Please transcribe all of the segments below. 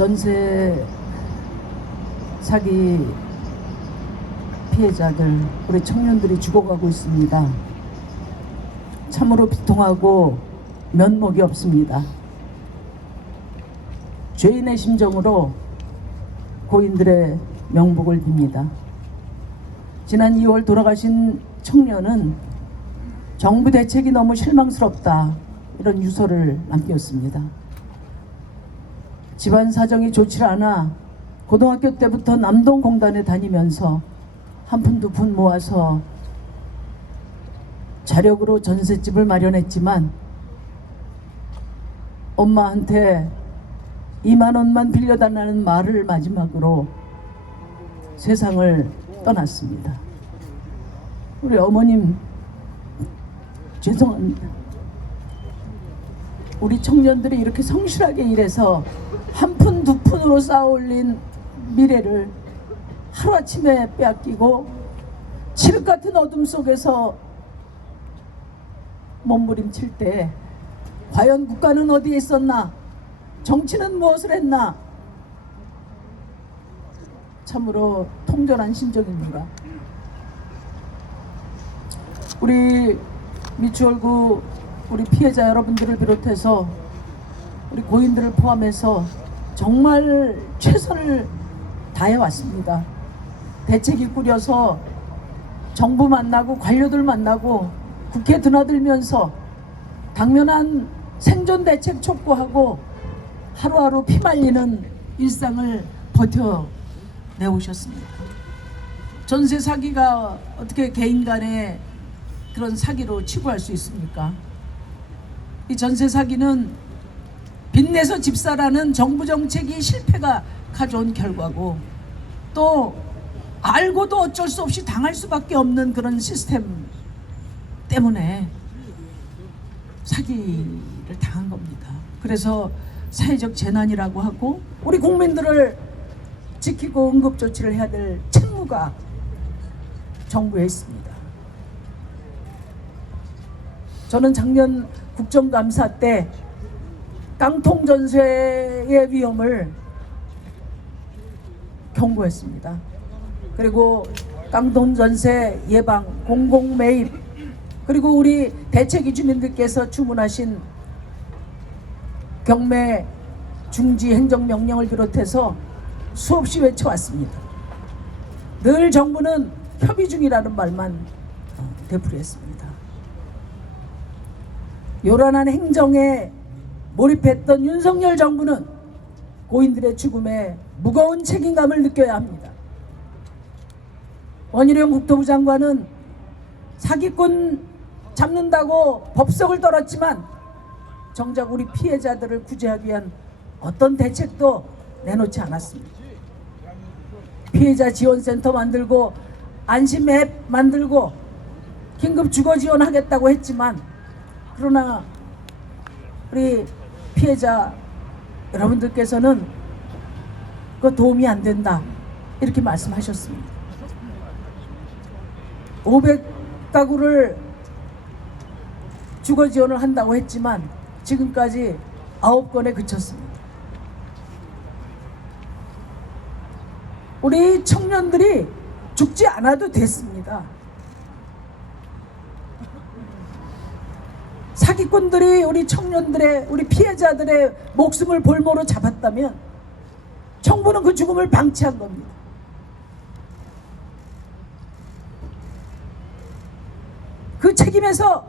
전세 사기 피해자들, 우리 청년들이 죽어가고 있습니다. 참으로 비통하고 면목이 없습니다. 죄인의 심정으로 고인들의 명복을 빕니다. 지난 2월 돌아가신 청년은 정부 대책이 너무 실망스럽다, 이런 유서를 남겼습니다. 집안 사정이 좋지 않아 고등학교 때부터 남동공단에 다니면서 한 푼 두 푼 모아서 자력으로 전셋집을 마련했지만 엄마한테 2만 원만 빌려달라는 말을 마지막으로 세상을 떠났습니다. 우리 어머님 죄송합니다. 우리 청년들이 이렇게 성실하게 일해서 한 푼 두 푼으로 쌓아올린 미래를 하루아침에 빼앗기고 칠흑 같은 어둠 속에서 몸부림칠 때 과연 국가는 어디에 있었나? 정치는 무엇을 했나? 참으로 통전한 심정입니다. 우리 미추홀구 우리 피해자 여러분들을 비롯해서 우리 고인들을 포함해서 정말 최선을 다해왔습니다. 대책이 꾸려서 정부 만나고 관료들 만나고 국회 드나들면서 당면한 생존 대책 촉구하고 하루하루 피말리는 일상을 버텨내오셨습니다. 전세 사기가 어떻게 개인 간의 그런 사기로 치부할 수 있습니까? 이 전세 사기는 빚내서 집사라는 정부 정책이 실패가 가져온 결과고, 또 알고도 어쩔 수 없이 당할 수밖에 없는 그런 시스템 때문에 사기를 당한 겁니다. 그래서 사회적 재난이라고 하고 우리 국민들을 지키고 응급조치를 해야 될 책무가 정부에 있습니다. 저는 작년 국정감사 때 깡통 전세의 위험을 경고했습니다. 그리고 깡통 전세 예방, 공공 매입, 그리고 우리 대책위 주민들께서 주문하신 경매 중지 행정명령을 비롯해서 수없이 외쳐왔습니다. 늘 정부는 협의 중이라는 말만 되풀이했습니다. 요란한 행정에 몰입했던 윤석열 정부는 고인들의 죽음에 무거운 책임감을 느껴야 합니다. 원희룡 국토부 장관은 사기꾼 잡는다고 법석을 떨었지만 정작 우리 피해자들을 구제하기 위한 어떤 대책도 내놓지 않았습니다. 피해자 지원센터 만들고 안심 앱 만들고 긴급 주거 지원하겠다고 했지만, 그러나 우리 피해자 여러분들께서는 그거 도움이 안 된다, 이렇게 말씀하셨습니다. 500가구를 주거 지원을 한다고 했지만 지금까지 9건에 그쳤습니다. 우리 청년들이 죽지 않아도 됐습니다. 사기꾼들이 우리 청년들의, 우리 피해자들의 목숨을 볼모로 잡았다면 정부는 그 죽음을 방치한 겁니다. 그 책임에서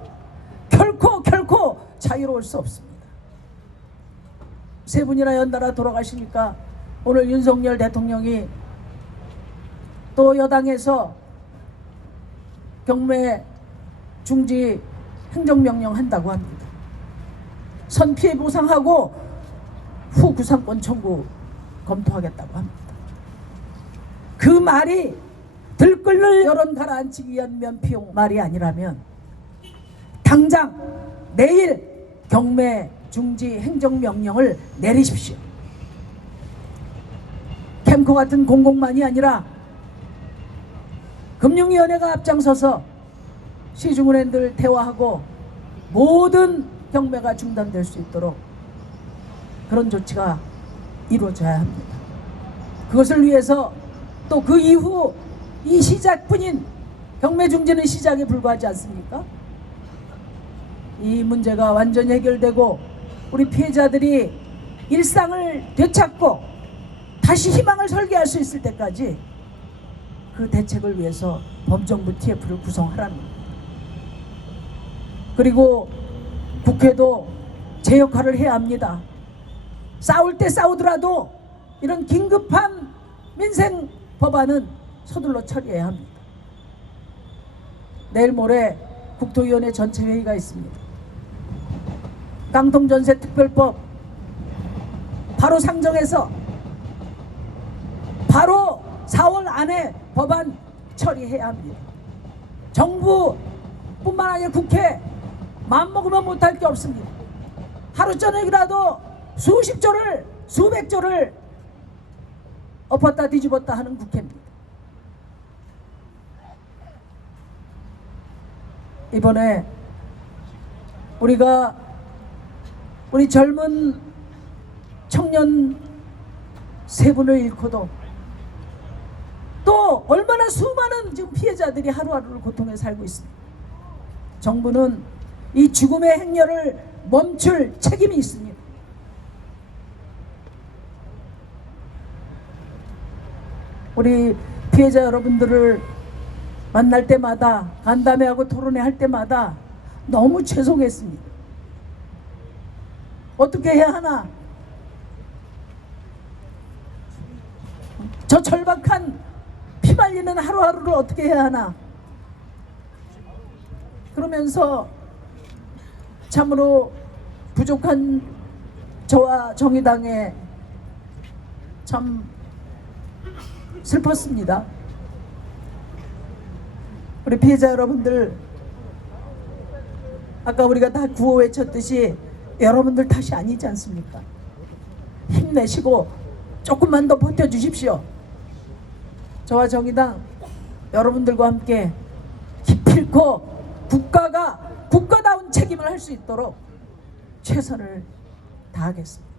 결코 자유로울 수 없습니다. 세 분이나 연달아 돌아가시니까 오늘 윤석열 대통령이 또 여당에서 경매 중지 행정명령 한다고 합니다. 선피해 보상하고 후 구상권 청구 검토하겠다고 합니다. 그 말이 들끓는 여론 가라앉히기 위한 면피용 말이 아니라면 당장 내일 경매 중지 행정명령을 내리십시오. 캠코 같은 공공만이 아니라 금융위원회가 앞장서서 시중은행들 대화하고 모든 경매가 중단될 수 있도록 그런 조치가 이루어져야 합니다. 그것을 위해서 또 그 이후 이 시작뿐인 경매 중지는 시작에 불과하지 않습니까? 이 문제가 완전히 해결되고 우리 피해자들이 일상을 되찾고 다시 희망을 설계할 수 있을 때까지 그 대책을 위해서 범정부 TF를 구성하라는 겁니다. 그리고 국회도 제 역할을 해야 합니다. 싸울 때 싸우더라도 이런 긴급한 민생 법안은 서둘러 처리해야 합니다. 내일 모레 국토위원회 전체 회의가 있습니다. 깡통전세 특별법 바로 상정해서 바로 4월 안에 법안 처리해야 합니다. 정부뿐만 아니라 국회 마음먹으면 못할 게 없습니다. 하루 저녁이라도 수십 조를 수백 조를 엎었다 뒤집었다 하는 국회입니다. 이번에 우리가 우리 젊은 청년 세 분을 잃고도 또 얼마나 수많은 지금 피해자들이 하루하루를 고통에 살고 있습니다. 정부는 이 죽음의 행렬을 멈출 책임이 있습니다. 우리 피해자 여러분들을 만날 때마다 간담회하고 토론회 할 때마다 너무 죄송했습니다. 어떻게 해야 하나? 저 절박한 피 말리는 하루하루를 어떻게 해야 하나? 그러면서 참으로 부족한 저와 정의당에 참 슬펐습니다. 우리 피해자 여러분들, 아까 우리가 다 구호 외쳤듯이 여러분들 탓이 아니지 않습니까? 힘내시고 조금만 더 버텨주십시오. 저와 정의당 여러분들과 함께 기필코 국가가 국가다운 책임을 할 수 있도록 최선을 다하겠습니다.